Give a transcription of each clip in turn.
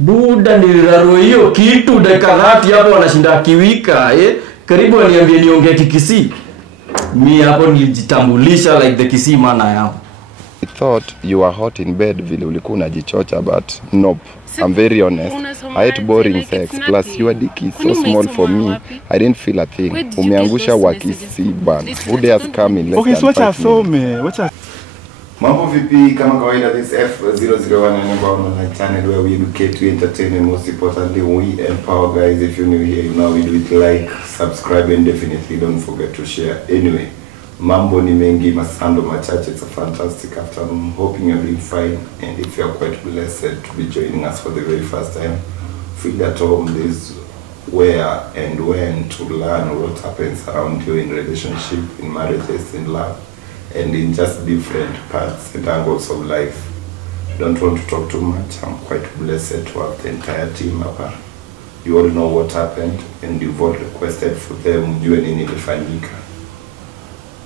Buda nilirarua hiyo kitu dakika 30 hapo wanashinda kiwika karibu aniambie niongee Kikisii. Mimi hapo nilijitambulisha like the Kisii man I am. I thought you were hot in bed vile ulikuwa unajichocha, but nope. I'm very honest. I hate boring sex. Plus your dick is so small for me. I didn't feel a thing. Umeangusha wakisi bana. Who dares come in less than 5 minutes? Okay, so wacha Mambo vipi, kama kawaida, this F001 online channel where we educate, we entertain, and most importantly we empower. Guys, if you're new here, you know we do it. Like, subscribe, and definitely don't forget to share. Anyway, mambo ni mengi, masando machache. It's a fantastic afternoon. Hoping you're doing fine, and if you're quite blessed to be joining us for the very first time, feel at home. This where and when to learn what happens around you in relationship, in marriages, in love, and in just different parts and angles of life. Don't want to talk too much. I'm quite blessed to have the entire team up. You all know what happened, and you've all requested for them.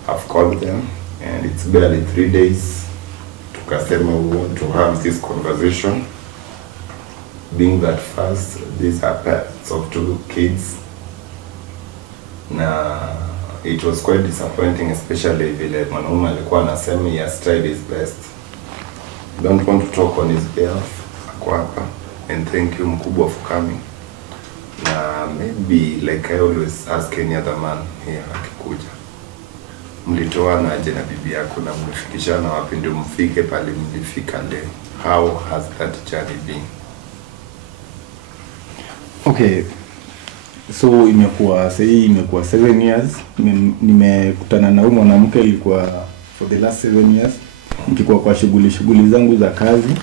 I've called them, and it's barely 3 days. Tukasema we want to have this conversation. Being that first, these are parents of 2 kids. Now, it was quite disappointing, especially vile mwanaume alikuwa anasema he has tried his best. Don't want to talk on his behalf. Ako hapa, and thank you mkubwa for coming. Na maybe like I always ask any other man here akikuja, mlitoana aje na bibi yako na mlifikishana wapi ndio mfike pale mlifika leo? How has that journey been? Okay, so imekuwa 7 years nimekutana na huyu mwanamke. Ilikuwa for the last 7 years nikikuwa kwa shughuli zangu za kazi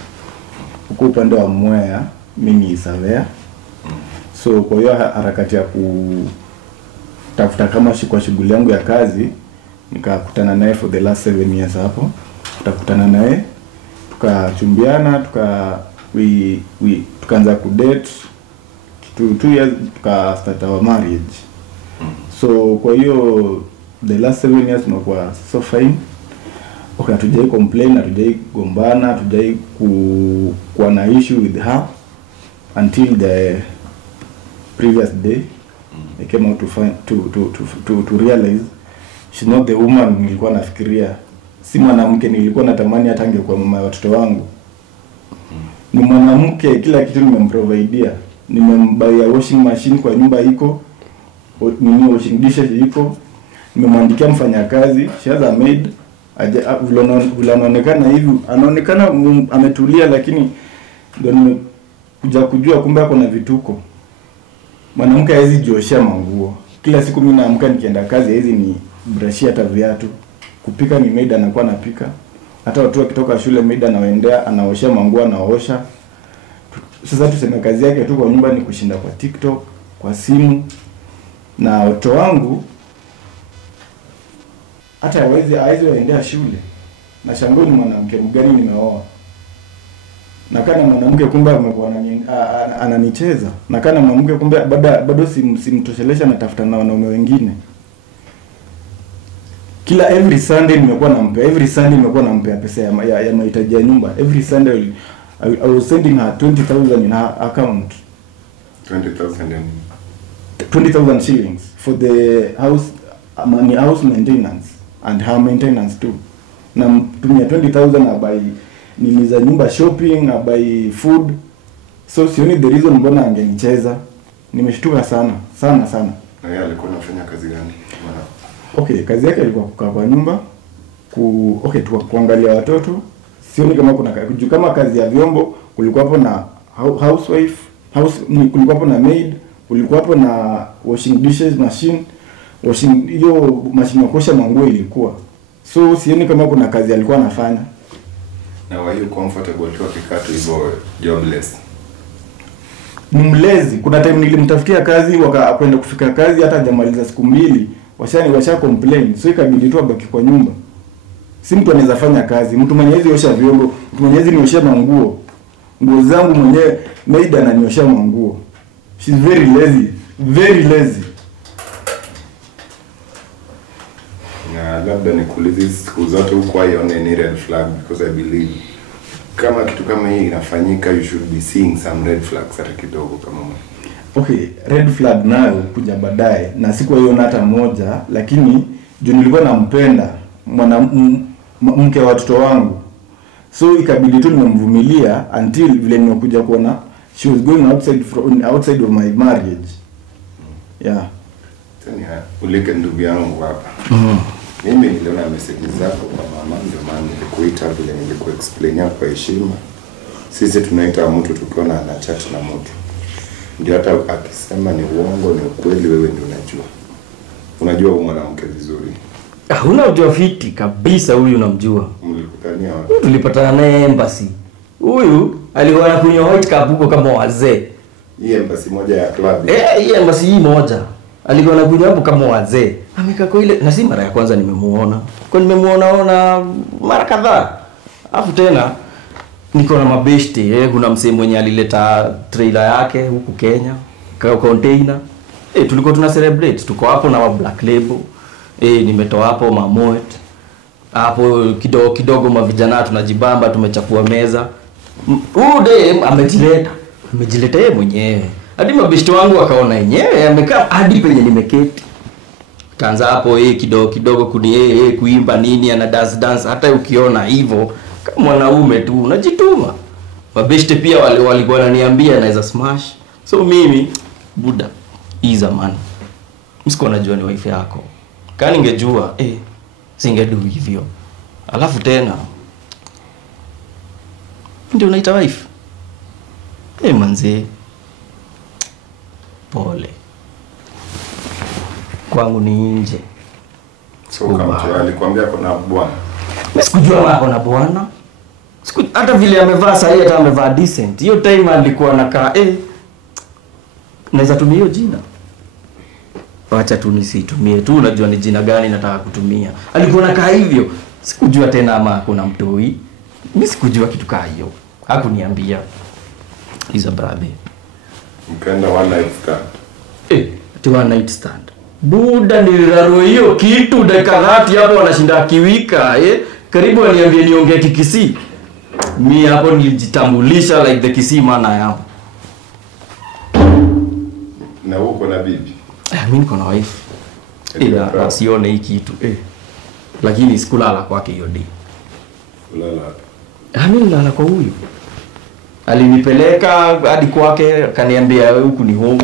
huko upande wa Mwea. Mimi ni surveyor, so kwa hiyo harakati ya kutafuta kama kwa shughuli yangu ya kazi nikakutana naye for the last 7 years. Hapo tutakutana naye tukachumbiana, tukaanza kudate 2 years, tuka start our marriage. So kwa hiyo the last 7 years tumekuwa so fine. Okay, hatujai complain, hatujai gombana, hatujai kuwa na issue with her until the previous day I came out to realize she's not the woman nilikuwa nafikiria. Si mwanamke nilikuwa natamani hata angekuwa mama ya watoto wangu. Ni mwanamke, kila kitu nimemprovidea. Nimembuy washing machine kwa nyumba iko, nini washing dishes iko, nimemwandikia mfanyakazi, she has a maid. Vile anaonekana hivi, anaonekana ametulia, lakini ndio nimekuja kujua kumbe kuna vituko. Mwanamke hawezi jioshea manguo. Kila siku mimi naamka nikienda kazi hizi ni brush hata viatu. Kupika ni maid anakuwa anapika. Hata watu wakitoka shule maid anawaendea, anaoshea manguo, anaosha. Sasa tuseme kazi yake tu kwa nyumba ni kushinda kwa TikTok, kwa simu. Na watoto wangu hata hawezi waendea shule. Na shangaa ni mwanamke mgani nimeoa. Na kana mwanamke kumbe amekuwa ananicheza. Na kana mwanamke kumbe bado simtoshelesha, natafuta na wanaume wengine. Every Sunday nimekuwa nampea pesa ya mahitaji ya nyumba. Every Sunday I was sending her 20,000 in her account. 20,000 shillings for the house maintenance and her maintenance too. Na mtumia 20,000 abai nini za nyumba, shopping, abai food. So sioni the reason mbona angenicheza. Nimeshtuka sana. Na yeye alikuwa anafanya kazi gani? Okay, kazi yake ilikuwa kukaa kwa nyumba, kuangalia watoto. Sioni kama kuna kazi. Kama kazi ya vyombo kulikuwa hapo na housewife, kulikuwa hapo na maid, kulikuwa hapo na washing dishes machine, hiyo machine ya kuosha manguo ilikuwa. So sioni kama kuna kazi alikuwa anafanya. Na were you comfortable to kikatu hivyo jobless? Ni mlezi. Kuna time nilimtafutia kazi, wakakwenda kufika kazi hata hajamaliza siku 2, washa complain. So ikabidi tu abaki kwa nyumba. Si mtu anaweza fanya kazi. Mtu mwenye hizi osha vyombo, mtu mwenye hizi niosha manguo. Nguo zangu mwenyewe maid ananiosha manguo. She's very lazy. Na labda nikuulize siku zote huko aione ni red flag, because I believe kama kitu kama hii inafanyika, you should be seeing some red flags hata kidogo kama mwana. Okay, red flag nayo kuja baadaye na sikuiona hata moja, lakini juu nilikuwa nampenda mke wa watoto wangu. So ikabidi tu nimemvumilia until vile nimekuja kuona she was going outside of my marriage. Yeah. Tena ulike ndugu yangu hapa. Mimi niliona message zako kwa mama, ndio maana nilikuita vile nilikuexplainia kwa heshima. Sisi tunaita mtu tukiona ana chat na mtu. Ndio hata akisema ni uongo ni ukweli, wewe ndio unajua. Unajua huyu mwanamke vizuri. Huna ujua fiti kabisa huyu namjua. Mlikutania wapi? Tulipatana naye embassy. Huyu alikuwa anakunywa white cup huko kama wazee. Hii embassy moja ya club. Hii embassy hii moja. Alikuwa anakunywa hapo kama wazee. Amekaa kwa ile na si mara ya kwanza nimemuona. Kwa nimemuona mara kadhaa. Alafu tena niko na mabeshte, kuna msee mwenye alileta trailer yake huku Kenya, kwa container. Tulikuwa tuna celebrate, tuko hapo na Black Label. Nimetoa hapo Mamoet. Hapo kidogo mavijana tunajibamba, tumechafua meza. Dem amejileta yeye mwenyewe. Hadi mabeshte wangu wakaona yenyewe amekaa hadi penye nimeketi. Kaanza hapo kidogo kuimba nini, ana dance hata ukiona hivyo kama mwanaume tu unajituma. Mabeshte pia walikuwa wananiambia naweza smash. So mimi buda is a man. Msiko najua ni wife yako. Kani ningejua singedu hivyo. Alafu tena ndio unaita wife. Manze. Pole. Kwangu ni nje. So kama alikwambia kuna bwana. Mimi sikujua ako na bwana. Hata vile amevaa sasa hata amevaa decent. Hiyo time alikuwa anakaa naweza tumia hiyo jina. Acha tu nisitumie tu, unajua ni jina gani nataka kutumia. Alikuwa anakaa hivyo. Sikujua tena ama kuna mtoi. Mimi sikujua kitu kama hiyo. Hakuniambia. Is a brother. Mkaenda one night stand. Tu one night stand. Buda niliraro hiyo kitu dakika 30 hapo wanashinda kiwika. Karibu waniambie niongee Kikisi. Mimi hapo nilijitambulisha like the Kisii man I am. Na uko na bibi? Mimi niko na wife. Ila sione hii kitu. Lakini sikulala kwake hiyo day. Kulala. Mimi nilala kwa huyu. Alinipeleka hadi kwake akaniambia huku ni home.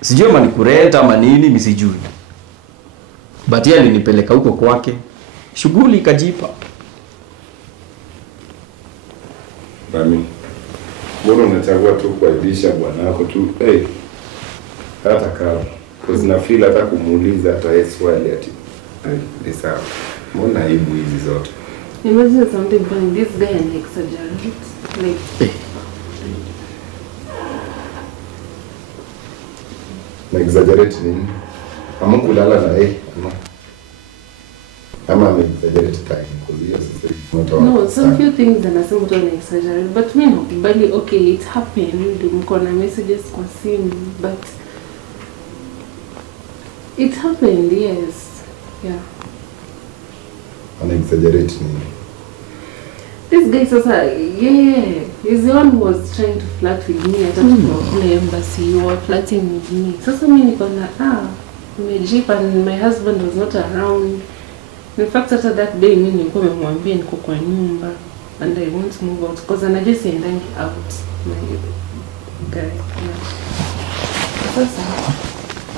Sijui kama ni kurenta ama nini, mimi sijui. But yeye alinipeleka huko kwake. Shughuli ikajipa. Mami. Mbona unachagua tu kuaibisha bwana wako tu? Hata kama kwa zina feel hata kumuuliza hata swali ati. Ni sawa. Mbona aibu hizi zote? Imagine something funny. This guy and exaggerate. Like na exaggerate nini? Ama kulala na ama exaggerate time kulia sasa. No, some few things anasema mtu ana exaggerate, but mimi nakubali, okay, it happened. Mko na messages kwa simu, but it happened, yes. Yeah. Ana exaggerate nini? This guy sasa, he's the one who was trying to flirt with me at the embassy. You were flirting with me. Sasa mimi niko na nimejipa and my husband was not around. In fact, after that day, mimi nilikuwa nimemwambia niko kwa nyumba and I want to move out because I'm just ending out my guy. Yeah. Sasa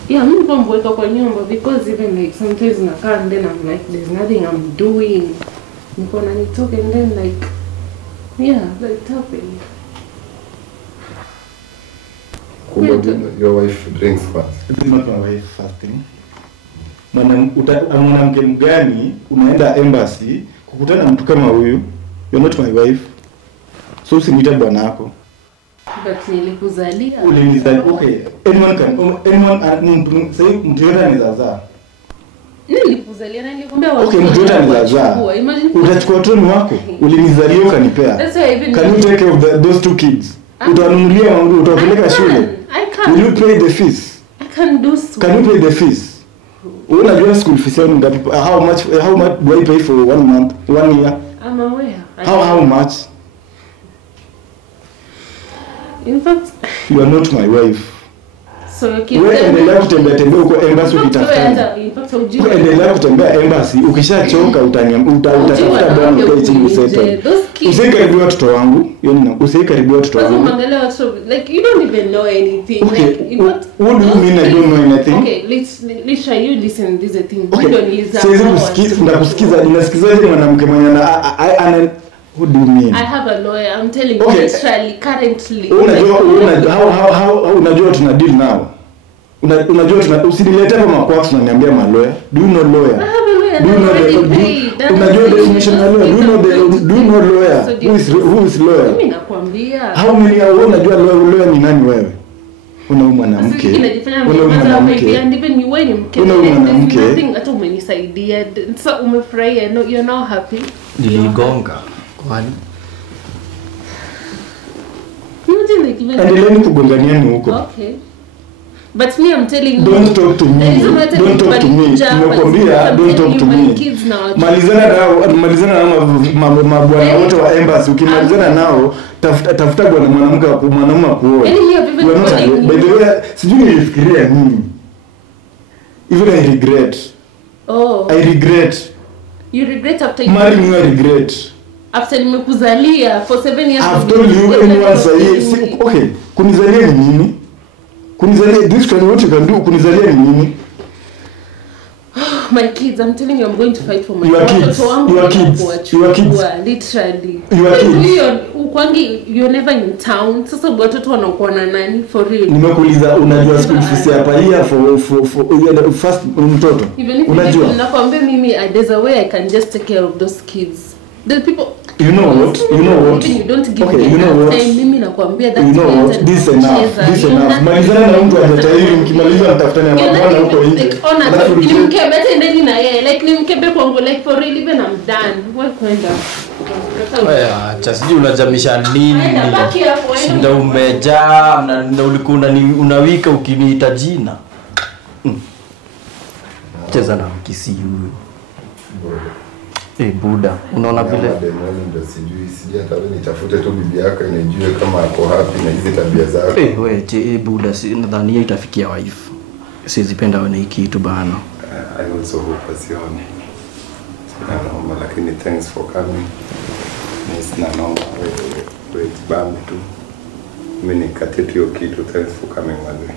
mimi nilikuwa mweka kwa nyumba because even like sometimes nakaa and then I'm like there's nothing I'm doing. Niko na nitoke and then like that happened. Your wife drinks first. This is not my wife fasting. Mwanamke mgani unaenda embassy kukutana na mtu kama huyu? You're not my wife. So usiniite bwana wako. But nilikuzalia. Ulinizalia. Okay. Anyone say mtu yote anaweza. Nilikuzalia na nilikwambia okay, mtu yote anaweza. Utachukua tu wako. Ulinizalia ukanipea. Can you take care of those two kids? Utanunulia wangu, utawapeleka shule. I can't. Will you pay the fees? I can do so. Can you pay the fees? Unajua school fees yangu ngapi? How much do I pay for 1 month, 1 year? I'm aware. How much? In fact, You are not my wife. so your kids. Wewe endelea kutembea huko embassy ukitafuta. In fact, ujui. Wewe endelea kutembea embassy, ukishachoka utatafuta bwana ukae chini usettle. Usikaribia watoto wangu. Usikaribia watoto wangu. Usiangalia watoto, like you don't even know anything. Okay. Like in fact, What do you mean I don't know anything? Okay, let's try you listen, this is the thing. Okay. You don't listen. Siwezi kusikiza, ndakusikiza, ninasikizaje mwanamke mwenye ana what do you mean? I have a lawyer. I'm telling Okay. you literally currently. Unajua tuna deal now. Unajua usinilete hapa makwaks unaniambia lawyer. Do you know lawyer? I have a lawyer. Do you know the unajua definition ya lawyer? Do you know lawyer? Who is lawyer? Mimi nakwambia. How many wewe unajua lawyer ni nani wewe? Una mwanamke. Una mwanamke. And even you when mke. Una mwanamke. Nothing hata umenisaidia. So umefurahia, you're now happy. Niligonga. Kwani? Endeleeni kugonganiani huko. Okay. But me, I'm telling you. Don't talk to me. Don't talk to me. Nimekwambia don't talk to me. Malizana na mabwana wote wa embassy. Ukimalizana nao tafuta bwana mwanamke mwanamume akuoe. By the way, sijui nilifikiria nini. Even I regret. Oh. I regret. You regret after you marry me, I regret. After nimekuzalia for 7 years. I've told you anyone say okay, kunizalia ni nini? Kunizalia this can what you can do, kunizalia ni nini? My kids, I'm telling you, I'm going to fight for my your kids. Literally. Your kids. You're never in town. Sasa watoto wanakuwa na nani for real? Nimekuuliza unajua school fees hapa here for first mtoto. Unajua? Nakwambia mimi there's a way I can just take care of those kids. The people you know what? You don't give me time. Mimi nakwambia that. You know what? This enough. Malizana na mtu hajatahiri mkimaliza mtafutane na mabwana huko nje. Nimkebe tena na yeye. Like nimkebe kwangu like for real even I'm done. Wewe kwenda. Acha siji unajamisha nini? Ndio umejaa na ulikuwa unawika ukiniita jina. Cheza na mkisi huyo. Buda, unaona vile ndio sijui hata wewe nitafute tu bibi yako inajue kama ako happy na hizo tabia zako. Wewe Buda, nadhani itafikia wife. Sizipenda wana hiki kitu bana. I also hope asione. Sina lakini thanks for coming. Nice na naomba wewe bambi tu. Mimi nikate tu hiyo kitu, thanks for coming my way.